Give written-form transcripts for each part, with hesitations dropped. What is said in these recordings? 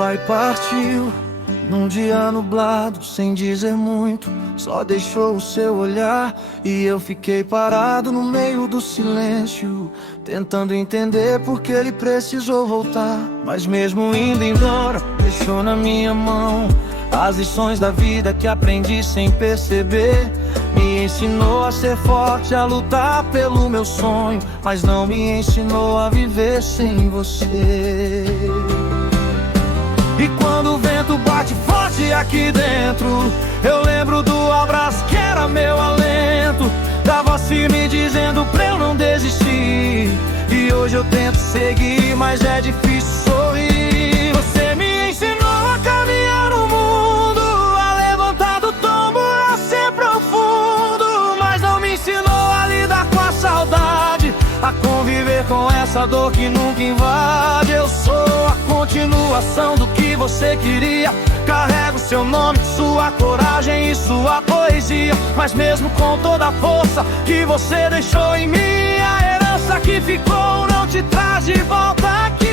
Papai partiu num dia nublado, sem dizer muito, só deixou o seu olhar. E eu fiquei parado no meio do silêncio, tentando entender por que ele precisou voltar. Mas mesmo indo embora, deixou na minha mão as lições da vida que aprendi sem perceber. Me ensinou a ser forte, a lutar pelo meu sonho, mas não me ensinou a viver sem você. E quando o vento bate forte aqui dentro, eu lembro do abraço que era meu alento, da voz firme dizendo pra eu não desistir. E hoje eu tento seguir, mas é difícil sorrir. Você me ensinou a caminhar no mundo, a levantar do tombo, a ser profundo, mas não me ensinou a lidar com a saudade, a conviver com essa dor que nunca invade. Eu sou a continuação do que você queria, carrego seu nome, sua coragem e sua poesia. Mas mesmo com toda a força que você deixou em mim, a herança que ficou não te traz de volta aqui.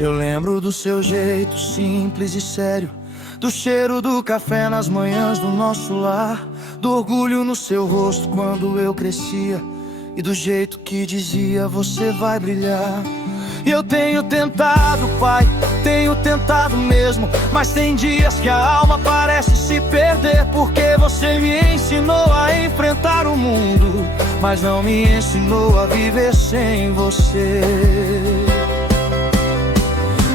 Eu lembro do seu jeito simples e sério, do cheiro do café nas manhãs do nosso lar, do orgulho no seu rosto quando eu crescia, e do jeito que dizia: você vai brilhar. E eu tenho tentado, pai, tenho tentado mesmo, mas tem dias que a alma parece se perder, porque você me ensinou a enfrentar o mundo, mas não me ensinou a viver sem você.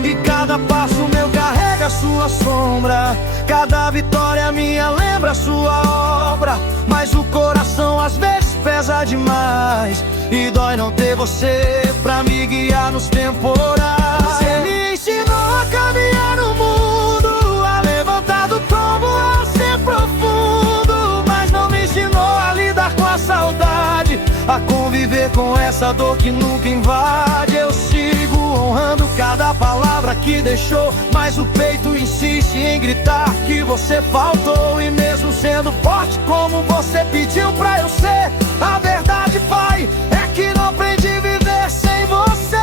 E cada passo meu carrega sua sombra, cada vitória minha lembra sua obra, mas o coração às vezes pesa demais, e dói não ter você pra me guiar nos temporais. Você me ensinou a caminhar no mundo, a levantar do tombo, a ser profundo, mas não me ensinou a lidar com a saudade, a conviver com essa dor que nunca invade. Eu sigo honrando cada palavra que deixou, mas o peito insiste em gritar que você faltou. E mesmo sendo forte como você pediu pra eu ser, a verdade, pai, é que não aprendi a viver sem você.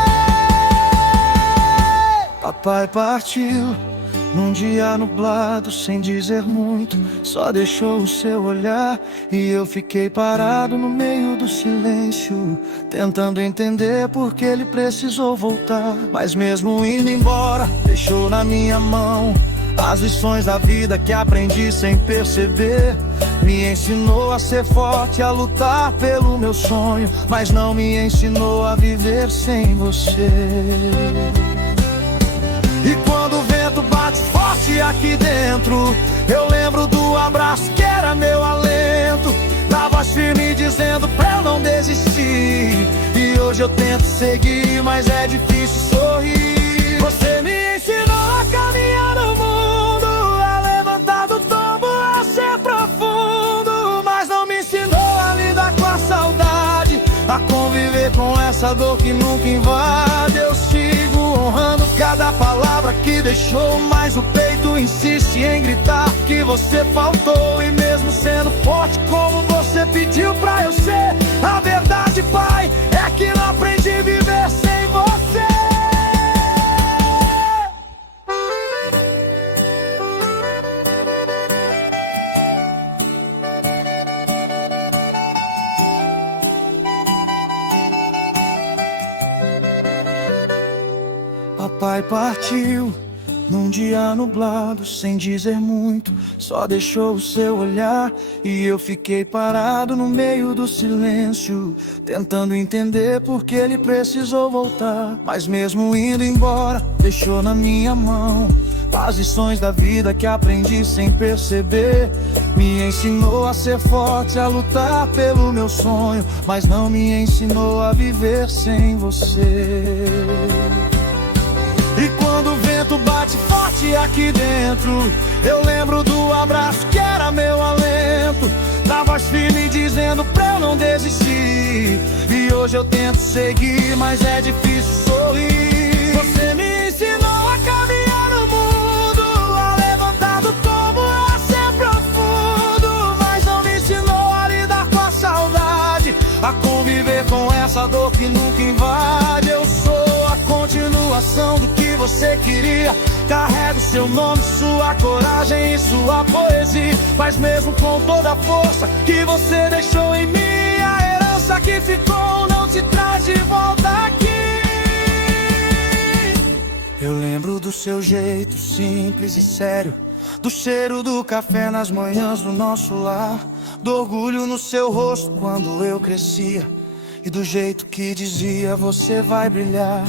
Papai partiu num dia nublado, sem dizer muito, só deixou o seu olhar. E eu fiquei parado no meio do silêncio, tentando entender por que ele precisou voltar. Mas mesmo indo embora, deixou na minha mão as lições da vida que aprendi sem perceber. Me ensinou a ser forte, a lutar pelo meu sonho, mas não me ensinou a viver sem você. E quando o vento bate forte aqui dentro, eu lembro do abraço que era meu alento, da voz firme dizendo pra eu não desistir. E hoje eu tento seguir, mas é difícil sorrir. Você me ensinou a caminhar no mundo, a levantar do tombo, a ser profundo, mas não me ensinou a lidar com a saudade, a conviver com essa dor que nunca invade. Eu sigo honrando cada palavra que deixou, mas o peito insiste em gritar que você faltou. E mesmo sendo forte como você pediu pra eu ser, a verdade, pai, é que não aprendi a viver sem você. Papai partiu num dia nublado, sem dizer muito, só deixou o seu olhar. E eu fiquei parado no meio do silêncio, tentando entender por que ele precisou voltar. Mas mesmo indo embora, deixou na minha mão as lições da vida que aprendi sem perceber. Me ensinou a ser forte, a lutar pelo meu sonho, mas não me ensinou a viver sem você. E quando o vento bate forte aqui dentro, eu lembro do abraço que era meu alento, da voz firme dizendo pra eu não desistir. E hoje eu tento seguir, mas é difícil sorrir. Você me ensinou a caminhar no mundo, a levantar do tombo, a ser profundo, mas não me ensinou a lidar com a saudade, a conviver com essa dor que nunca invade. Eu sou a continuação do você queria. Carrego seu nome, sua coragem e sua poesia. Mas mesmo com toda a força que você deixou em mim, a herança que ficou não te traz de volta aqui. Eu lembro do seu jeito simples e sério, do cheiro do café nas manhãs do nosso lar, do orgulho no seu rosto quando eu crescia, e do jeito que dizia: você vai brilhar.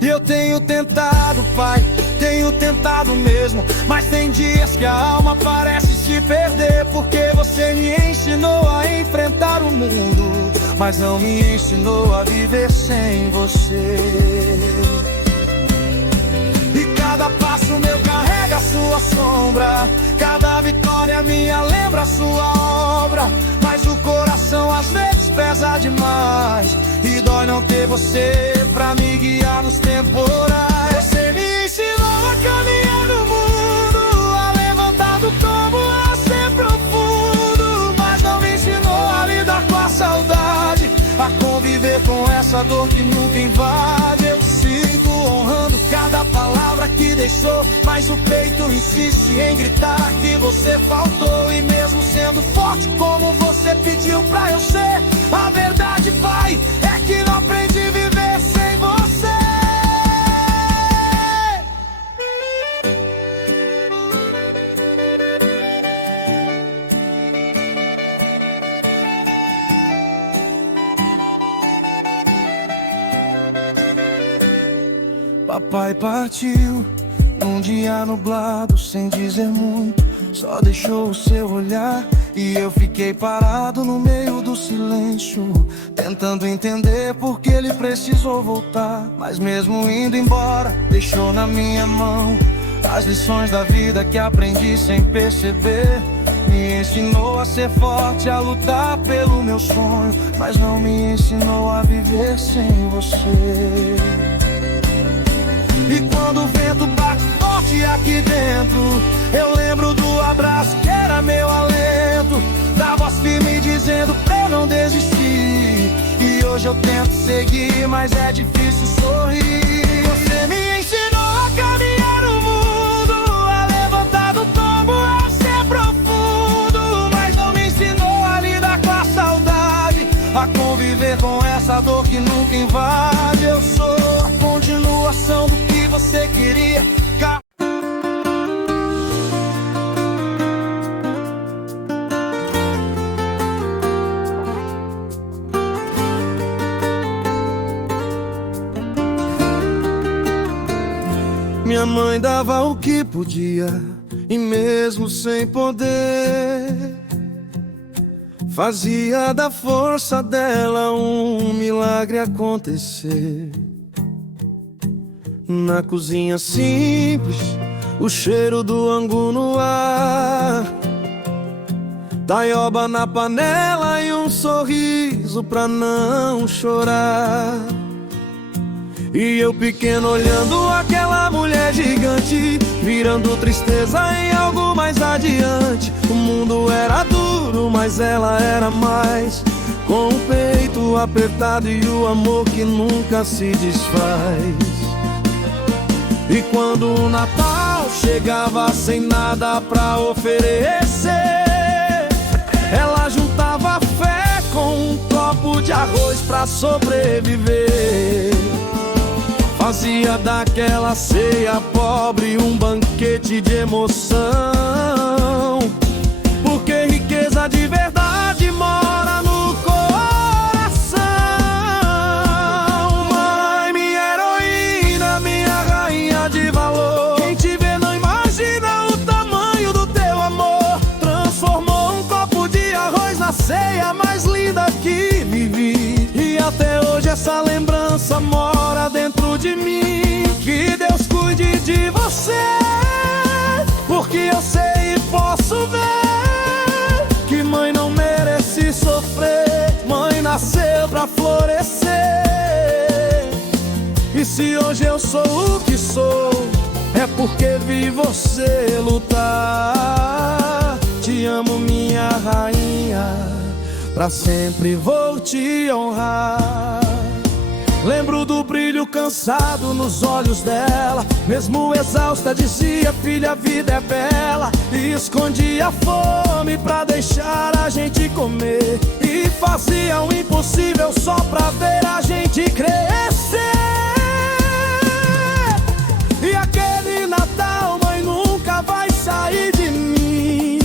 E eu tenho tentado, pai, tenho tentado mesmo, mas tem dias que a alma parece se perder, porque você me ensinou a enfrentar o mundo, mas não me ensinou a viver sem você. E cada passo meu carrega a sua sombra, cada vitória minha lembra a sua obra, mas o coração às vezes pesa demais, e dói não ter você pra me guiar nos temporais. Você me ensinou a caminhar no mundo, a levantar do tombo, a ser profundo, mas não me ensinou a lidar com a saudade, a conviver com essa dor que nunca invade. Eu sinto honrando cada palavra que deixou, mas o peito insiste em gritar que você faltou. E mesmo sendo forte como você pediu pra eu ser, a verdade, pai, é que não aprendi a viver sem você. Papai partiu num dia nublado, sem dizer muito, só deixou o seu olhar, e eu fiquei parado no meio do silêncio, tentando entender por que ele precisou voltar. Mas mesmo indo embora, deixou na minha mão as lições da vida que aprendi sem perceber. Me ensinou a ser forte, a lutar pelo meu sonho, mas não me ensinou a viver sem você. E quando o vento bate forte aqui dentro, eu lembro do abraço que era meu alento, da voz firme dizendo pra eu não desistir. E hoje eu tento seguir, mas é difícil sorrir. Você me ensinou a caminhar no mundo, a levantar do tombo, a ser profundo, mas não me ensinou a lidar com a saudade, a conviver com essa dor que nunca invade. Eu sou a continuação do que você queria. Minha mãe dava o que podia, e mesmo sem poder, fazia da força dela um milagre acontecer. Na cozinha simples, o cheiro do angu no ar, taioba na panela e um sorriso pra não chorar. E eu pequeno olhando aquela mulher gigante, virando tristeza em algo mais adiante. O mundo era duro, mas ela era mais, com o peito apertado e o amor que nunca se desfaz. E quando o Natal chegava sem nada pra oferecer, ela juntava fé com um copo de arroz pra sobreviver. Fazia daquela ceia pobre um banquete de emoção, porque riqueza de verdade mora no coração. Mãe, minha heroína, minha rainha de valor, quem te vê não imagina o tamanho do teu amor. Transformou um copo de arroz na ceia mais linda que vivi, e até hoje essa lembrança mora dentro de mim. Que Deus cuide de você, porque eu sei e posso ver que mãe não merece sofrer. Mãe nasceu pra florescer, e se hoje eu sou o que sou, é porque vi você lutar. Te amo, minha rainha, pra sempre vou te honrar. Lembro do brilho cansado nos olhos dela. Mesmo exausta dizia: filha, a vida é bela. E escondia a fome pra deixar a gente comer, e fazia o impossível só pra ver a gente crescer. E aquele Natal, mãe, nunca vai sair de mim.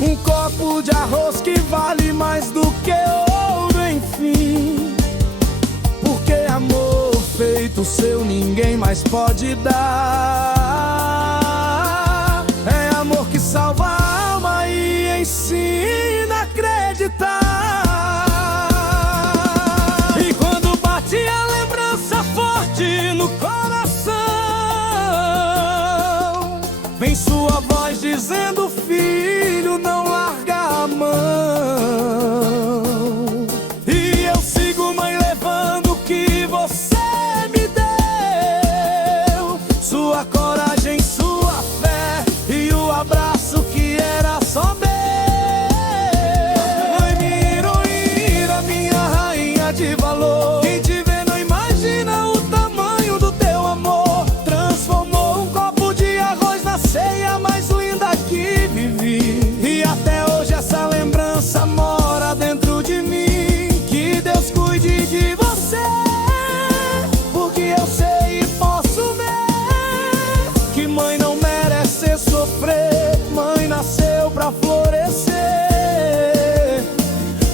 Um copo de arroz que vale mais do que ouro, enfim. Porque amor feito seu ninguém mais pode dar. É amor que salva a alma e ensina a acreditar. E quando bate a lembrança forte no coração, vem sua voz dizendo: filho, não larga a mão. E eu sigo, mãe, levando o que você me deu, sua coragem, sua fé e o abraço que era só meu. Mãe, minha heroína, minha rainha de valor. Quem te vê não imagina o tamanho do teu amor. Transformou um copo de arroz na ceia mais linda que vivi. E até hoje essa lembrança mora dentro de mim. Que Deus cuide de você, porque eu sei e posso ver que mãe não merece sofrer. Mãe nasceu pra florescer.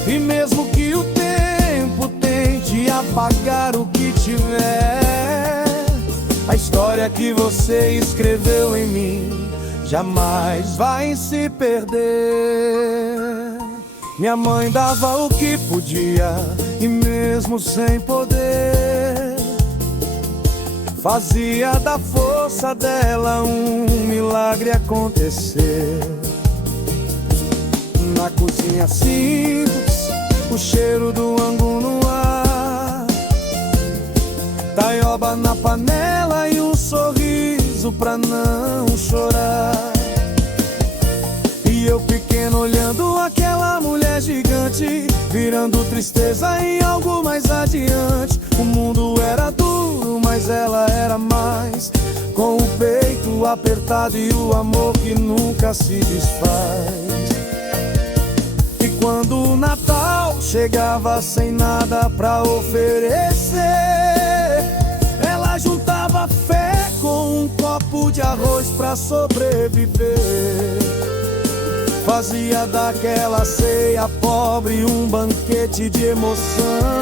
E mesmo que o tempo tente apagar o que tiver, a história que você escreveu em mim jamais vai se perder. Minha mãe dava o que podia, e mesmo sem poder, fazia da força dela um milagre acontecer. Na cozinha simples, o cheiro do angu no ar, taioba na panela e um sorriso pra não chorar. E eu pequeno olhando aquela mulher gigante, virando tristeza em algo mais adiante. O mundo era duro, mas ela era mais, com o peito apertado e o amor que nunca se desfaz. E quando o Natal chegava sem nada pra oferecer, ela juntava fé com um copo de arroz pra sobreviver. Fazia daquela ceia pobre um banquete de emoção.